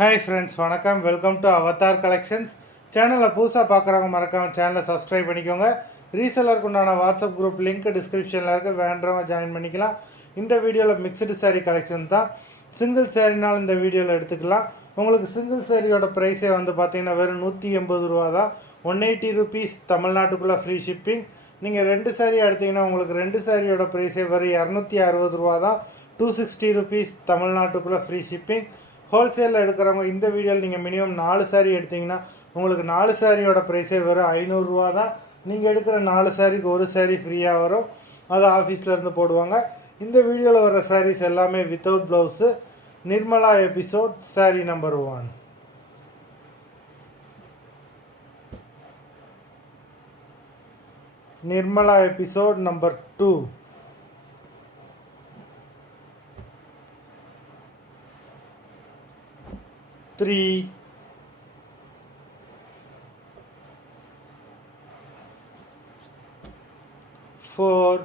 Hi friends, வணக்கம். Welcome to Avatar collections. சேனலில் புதுசாக பார்க்குறவங்க மறக்காம சேனலை சப்ஸ்கிரைப் பண்ணிக்கோங்க. ரீசெல்லருக்கு உண்டான வாட்ஸ்அப் குரூப் லிங்க் டிஸ்கிரிப்ஷனில் இருக்குது, வேண்டவங்க ஜாயின் பண்ணிக்கலாம். இந்த வீடியோவில் மிக்சடு சாரீ கலெக்ஷன் தான். சிங்கிள் சாரீனாலும் இந்த வீடியோவில் எடுத்துக்கலாம். உங்களுக்கு சிங்கிள் சாரியோட ப்ரைஸே வந்து பார்த்தீங்கன்னா வெறும் 180 ரூபா தான். 180 ருபீஸ் தமிழ்நாட்டுக்குள்ளே ஃப்ரீ ஷிப்பிங். நீங்கள் 2 சாரீ எடுத்திங்கன்னா உங்களுக்கு 2 சாரியோட ப்ரைஸே வெறும் 260 ரூபா தான். 260 ருபீஸ் தமிழ்நாட்டுக்குள்ளே ஃப்ரீ ஷிப்பிங். ஹோல்சேலில் எடுக்கிறவங்க இந்த வீடியோவில் நீங்கள் மினிமம் 4 சாரீ எடுத்திங்கன்னா உங்களுக்கு 4 சாரியோட ப்ரைஸே வெறும் 500 ரூபா தான். நீங்கள் எடுக்கிற 4 சாரீக்கு ஒரு சாரீ ஃப்ரீயாக வரும். அது ஆஃபீஸ்லேருந்து போடுவாங்க. இந்த வீடியோவில் வர சாரீஸ் எல்லாமே வித்தவுட் ப்ளவுஸு. நிர்மலா எபிசோட் சாரீ நம்பர் 1. Nirmala episode number 2. Three, 4,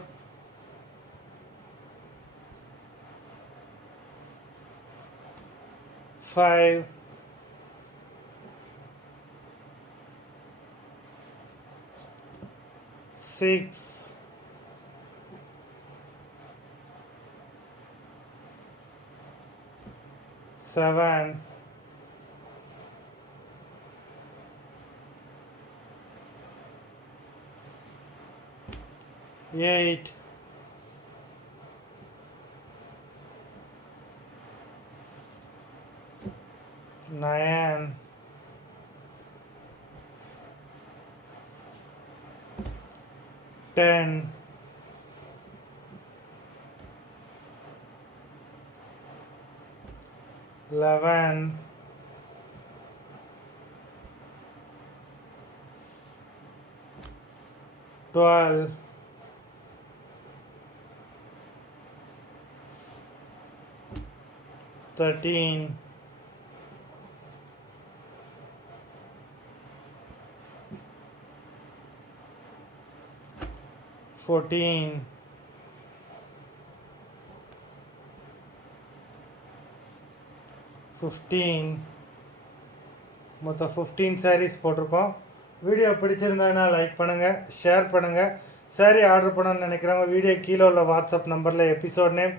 5, 6, 7, 8, 9, 10, 11, 12, 13, 14, 15. மொத்தம் 15 சாரீஸ் போட்டிருக்கோம். வீடியோ பிடிச்சிருந்ததுன்னா லைக் பண்ணுங்கள், ஷேர் பண்ணுங்கள். சாரீ ஆர்டர் பண்ணணும்னு நினைக்கிறவங்க வீடியோ கீழே உள்ள வாட்ஸ்அப் நம்பரில் எபிசோட் நேம்,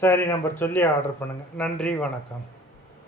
சாரீ நம்பர் சொல்லி ஆர்டர் பண்ணுங்கள். நன்றி, வணக்கம்.